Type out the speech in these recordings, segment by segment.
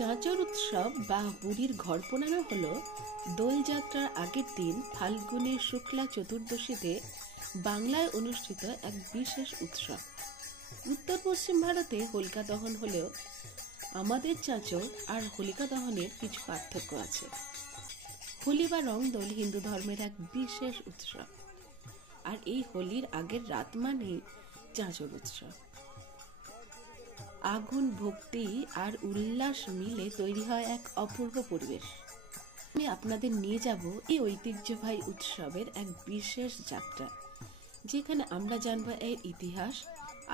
চাঁচর উৎসব বা বুড়ির ঘর পোড়ানো হল দোলযাত্রার আগের দিন ফাল্গুনী শুক্লা চতুর্দশীতে বাংলায় অনুষ্ঠিত এক বিশেষ উৎসব। উত্তর পশ্চিম ভারতে হোলিকা দহন হলেও আমাদের চাঁচর আর হোলিকা দহনের কিছু পার্থক্য আছে। হোলি বা রং দোল হিন্দু ধর্মের এক বিশেষ উৎসব, আর এই হোলির আগের রাত মানেই চাঁচর উৎসব। আগুন, ভক্তি আর উল্লাস মিলে তৈরি হয় এক অপূর্ব পরিবেশ। আমি আপনাদের নিয়ে যাব এই ঐতিহ্যবাহী উৎসবের এক বিশেষ যাত্রা, যেখানে আমরা জানব এর ইতিহাস,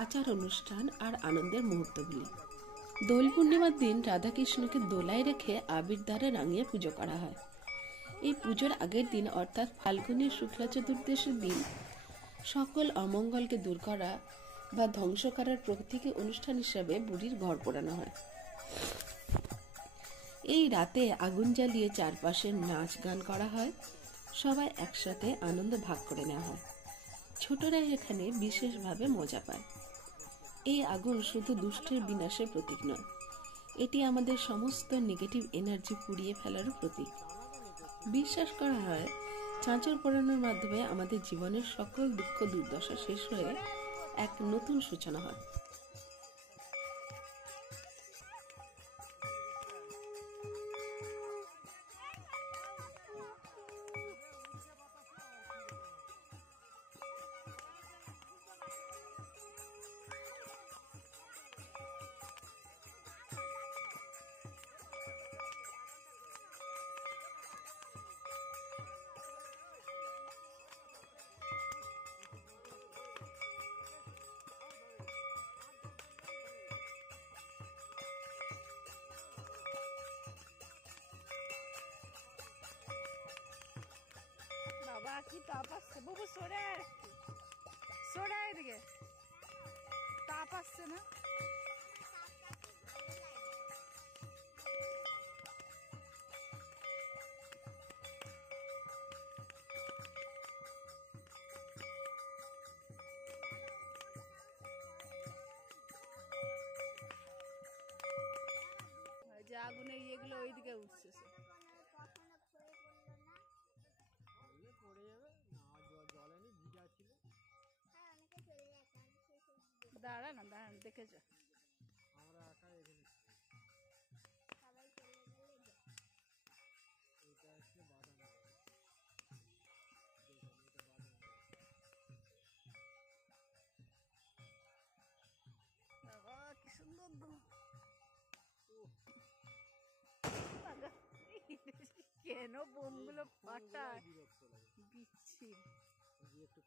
আচার অনুষ্ঠান আর আনন্দের মুহূর্তগুলি। দোল পূর্ণিমার দিন রাধাকৃষ্ণকে দোলায় রেখে আবির দ্বারা রাঙিয়ে পুজো করা হয়। এই পুজোর আগের দিন অর্থাৎ ফাল্গুনী শুক্লা চতুর্দশীর দিন সকল অমঙ্গলকে দূর করা বা ধ্বংস করার প্রতীকী অনুষ্ঠান হিসেবে বুড়ির ঘর পোড়ানো হয়। এই রাতে আগুন জ্বালিয়ে চারপাশে নাচ গান করা হয়, সবাই একসাথে আনন্দ ভাগ করে নেওয়া হয়। ছোটরা এখানে বিশেষভাবে মজা পায়। এই আগুন শুধু দুষ্টের বিনাশের প্রতীক নয়, এটি আমাদের সমস্ত নেগেটিভ এনার্জি পুড়িয়ে ফেলারও প্রতীক। বিশ্বাস করা হয় চাঁচর পোড়ানোর মাধ্যমে আমাদের জীবনের সকল দুঃখ দুর্দশা শেষ হয়ে এক নতুন সূচনা হয়। বাবা কি তাপ আসছে, বাবু সরে সরে এদিকে, তাপ আসছে না? যে আগুনের ইয়েগুলো ওইদিকে উঠছে, দাঁড়া না দাঁড়ান, দেখেছ আমরা একা এখানে সবাই চলে গেলে এটা হচ্ছে বাদাম, এটা বাদাম। বাবা কি সুন্দর কেন বোমগুলো ফাটায়, বিচ্ছি একটু